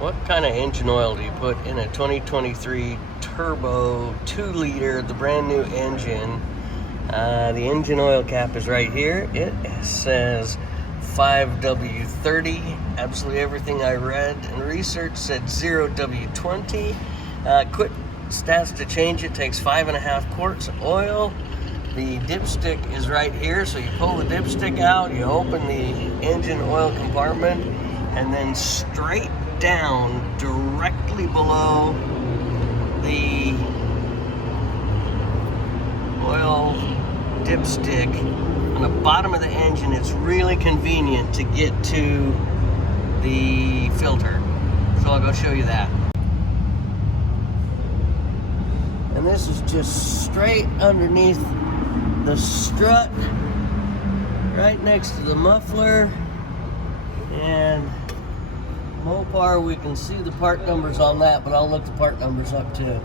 What kind of engine oil do you put in a 2023 turbo 2-liter, the brand new engine? The engine oil cap is right here. It says 0W-20. Absolutely everything I read and researched said 0W-20. Quick stats to change it takes 5.5 quarts of oil. The dipstick is right here, so you pull the dipstick out, you open the engine oil compartment, and then straight down directly below the oil dipstick on the bottom of the engine, it's really convenient to get to the filter. So I'll go show you that. And this is just straight underneath the strut, right next to the muffler. And Mopar, we can see the part numbers on that, but I'll look the part numbers up too.